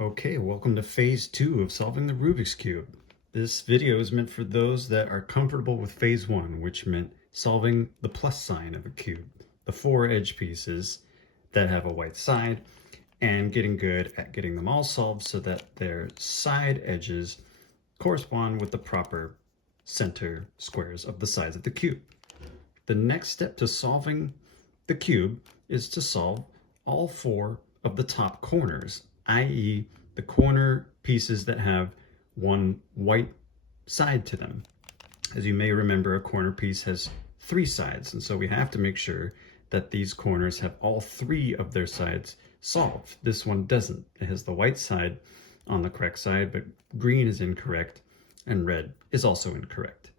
Okay, welcome to phase 2 of solving the Rubik's Cube. This video is meant for those that are comfortable with phase 1, which meant solving the plus sign of a cube, the 4 edge pieces that have a white side, and getting good at getting them all solved so that their side edges correspond with the proper center squares of the sides of the cube. The next step to solving the cube is to solve all 4 of the top corners, i.e. the corner pieces that have one white side to them. As you may remember, a corner piece has 3 sides, and so we have to make sure that these corners have all 3 of their sides solved. This one doesn't. It has the white side on the correct side, but green is incorrect and red is also incorrect.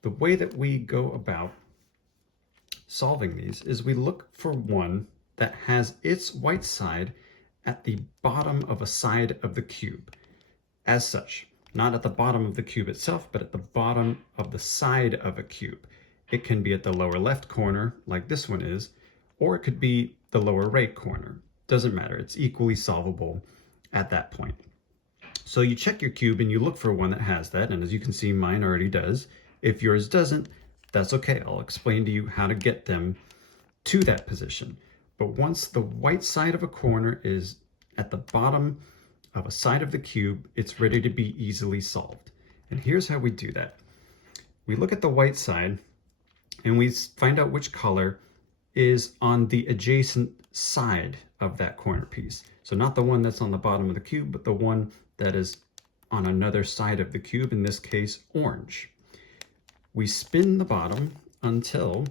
The way that we go about solving these is we look for one that has its white side at the bottom of a side of the cube. As such, not at the bottom of the cube itself, but at the bottom of the side of a cube. It can be at the lower left corner, like this one is, or it could be the lower right corner. Doesn't matter, it's equally solvable at that point. So you check your cube and you look for one that has that, and as you can see, mine already does. If yours doesn't, that's okay. I'll explain to you how to get them to that position. But once the white side of a corner is at the bottom of a side of the cube, it's ready to be easily solved. And here's how we do that. We look at the white side and we find out which color is on the adjacent side of that corner piece. So not the one that's on the bottom of the cube, but the one that is on another side of the cube, in this case, orange. We spin the bottom until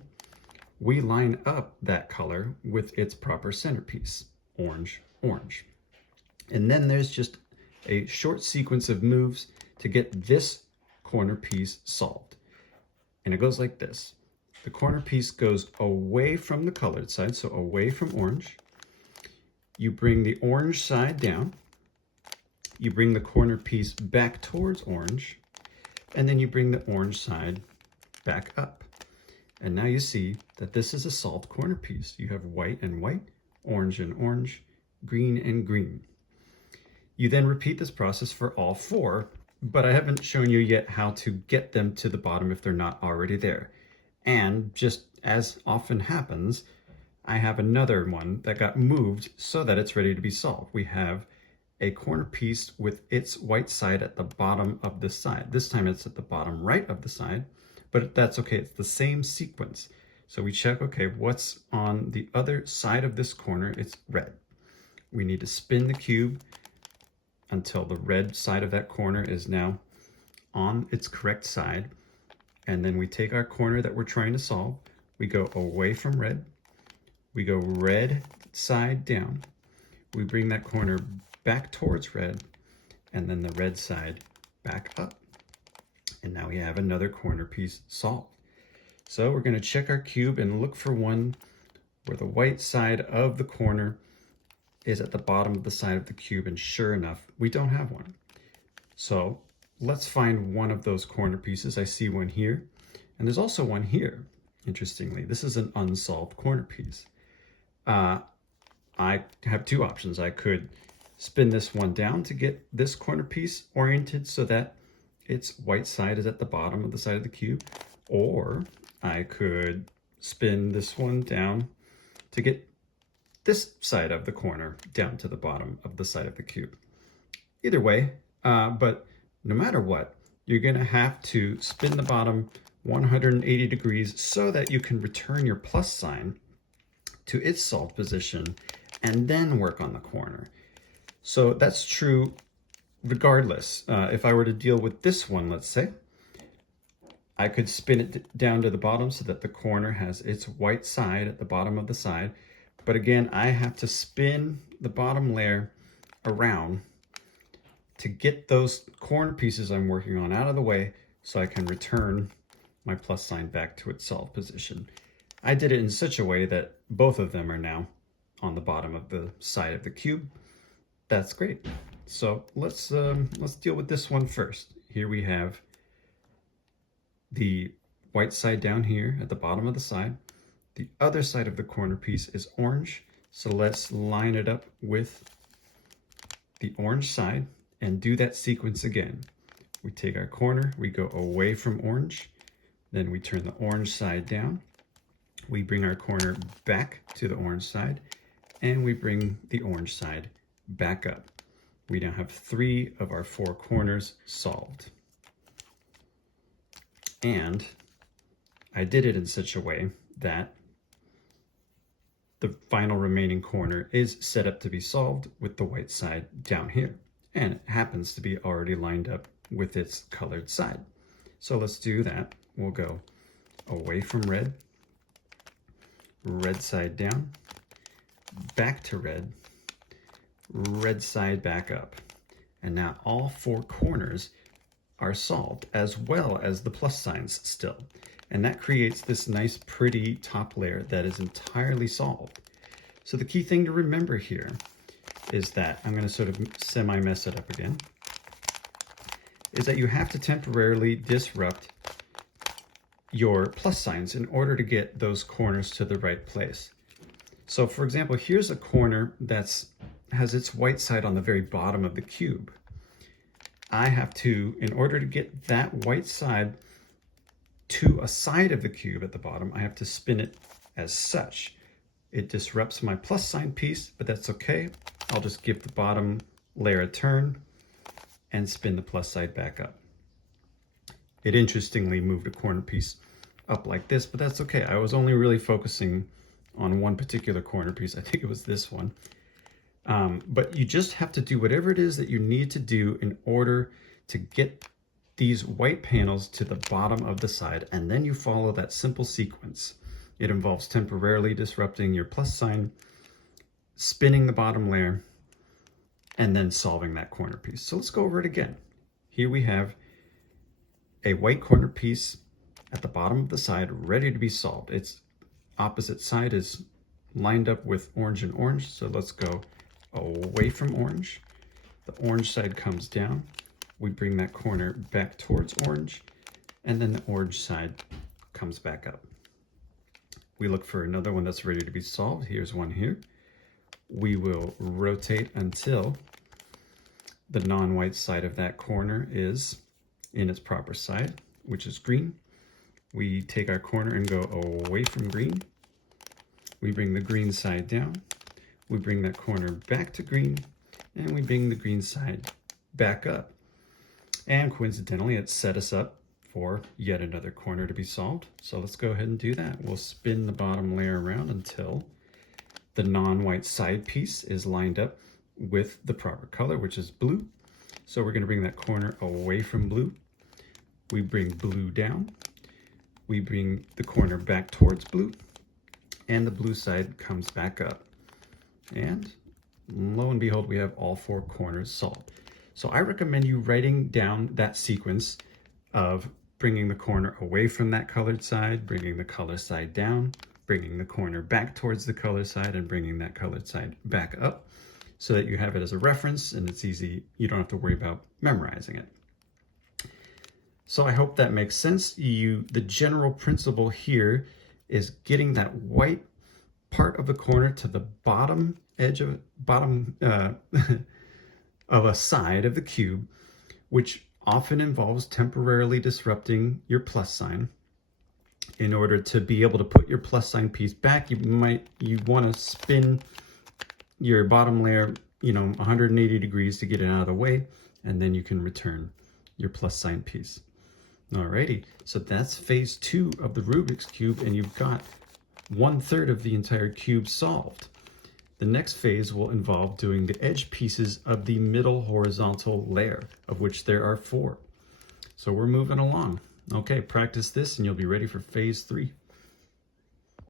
we line up that color with its proper centerpiece, orange, orange. And then there's just a short sequence of moves to get this corner piece solved. And it goes like this. The corner piece goes away from the colored side, so away from orange. You bring the orange side down. You bring the corner piece back towards orange. And then you bring the orange side back up. And now you see that this is a solved corner piece. You have white and white, orange and orange, green and green. You then repeat this process for all 4, but I haven't shown you yet how to get them to the bottom if they're not already there. And just as often happens, I have another one that got moved so that it's ready to be solved. We have a corner piece with its white side at the bottom of the side. This time it's at the bottom right of the side, but that's okay. It's the same sequence. So we check, okay, what's on the other side of this corner? It's red. We need to spin the cube until the red side of that corner is now on its correct side. And then we take our corner that we're trying to solve. We go away from red. We go red side down. We bring that corner back towards red, and then the red side back up. And now we have another corner piece solved. So we're going to check our cube and look for one where the white side of the corner is at the bottom of the side of the cube, and sure enough, we don't have one. So let's find one of those corner pieces. I see one here, and there's also one here. Interestingly, this is an unsolved corner piece. I have 2 options. I could spin this one down to get this corner piece oriented so that its white side is at the bottom of the side of the cube, or I could spin this one down to get this side of the corner down to the bottom of the side of the cube. Either way, but no matter what, you're going to have to spin the bottom 180 degrees so that you can return your plus sign to its solved position and then work on the corner. So that's true regardless. If I were to deal with this one, let's say, I could spin it down to the bottom so that the corner has its white side at the bottom of the side. But again, I have to spin the bottom layer around to get those corner pieces I'm working on out of the way so I can return my plus sign back to its solved position. I did it in such a way that both of them are now on the bottom of the side of the cube. That's great. So let's deal with this one first. Here we have the white side down here at the bottom of the side. The other side of the corner piece is orange, so let's line it up with the orange side and do that sequence again. We take our corner, we go away from orange, then we turn the orange side down, we bring our corner back to the orange side, and we bring the orange side back up. We now have 3 of our 4 corners solved. And I did it in such a way that the final remaining corner is set up to be solved with the white side down here. And it happens to be already lined up with its colored side. So let's do that. We'll go away from red, red side down, back to red, red side back up. And now all 4 corners are solved, as well as the plus signs still. And that creates this nice pretty top layer that is entirely solved. So the key thing to remember here is that, I'm going to sort of semi-mess it up again, is that you have to temporarily disrupt your plus signs in order to get those corners to the right place. So for example, here's a corner that has its white side on the very bottom of the cube. I have to, in order to get that white side to a side of the cube at the bottom, I have to spin it as such. It disrupts my plus sign piece, but that's okay. I'll just give the bottom layer a turn and spin the plus side back up. It interestingly moved a corner piece up like this, but that's okay. I was only really focusing on one particular corner piece. I think it was this one. But you just have to do whatever it is that you need to do in order to get these white panels to the bottom of the side, and then you follow that simple sequence. It involves temporarily disrupting your plus sign, spinning the bottom layer, and then solving that corner piece. So let's go over it again. Here we have a white corner piece at the bottom of the side ready to be solved. Its opposite side is lined up with orange and orange, so let's go away from orange. The orange side comes down. We bring that corner back towards orange, and then the orange side comes back up. We look for another one that's ready to be solved. Here's one here. We will rotate until the non-white side of that corner is in its proper side, which is green. We take our corner and go away from green. We bring the green side down. We bring that corner back to green, and we bring the green side back up. And coincidentally, it set us up for yet another corner to be solved. So let's go ahead and do that. We'll spin the bottom layer around until the non-white side piece is lined up with the proper color, which is blue. So we're going to bring that corner away from blue. We bring blue down. We bring the corner back towards blue, and the blue side comes back up. And lo and behold, we have all 4 corners solved. So I recommend you writing down that sequence of bringing the corner away from that colored side, bringing the color side down, bringing the corner back towards the color side, and bringing that colored side back up, so that you have it as a reference and it's easy. You don't have to worry about memorizing it. So I hope that makes sense. The general principle here is getting that white part of the corner to the bottom edge of of a side of the cube, which often involves temporarily disrupting your plus sign. In order to be able to put your plus sign piece back, you want to spin your bottom layer, 180 degrees to get it out of the way, and then you can return your plus sign piece. Alrighty, so that's phase 2 of the Rubik's Cube, and you've got 1/3 of the entire cube solved. The next phase will involve doing the edge pieces of the middle horizontal layer, of which there are 4. So we're moving along. Okay, practice this and you'll be ready for phase 3.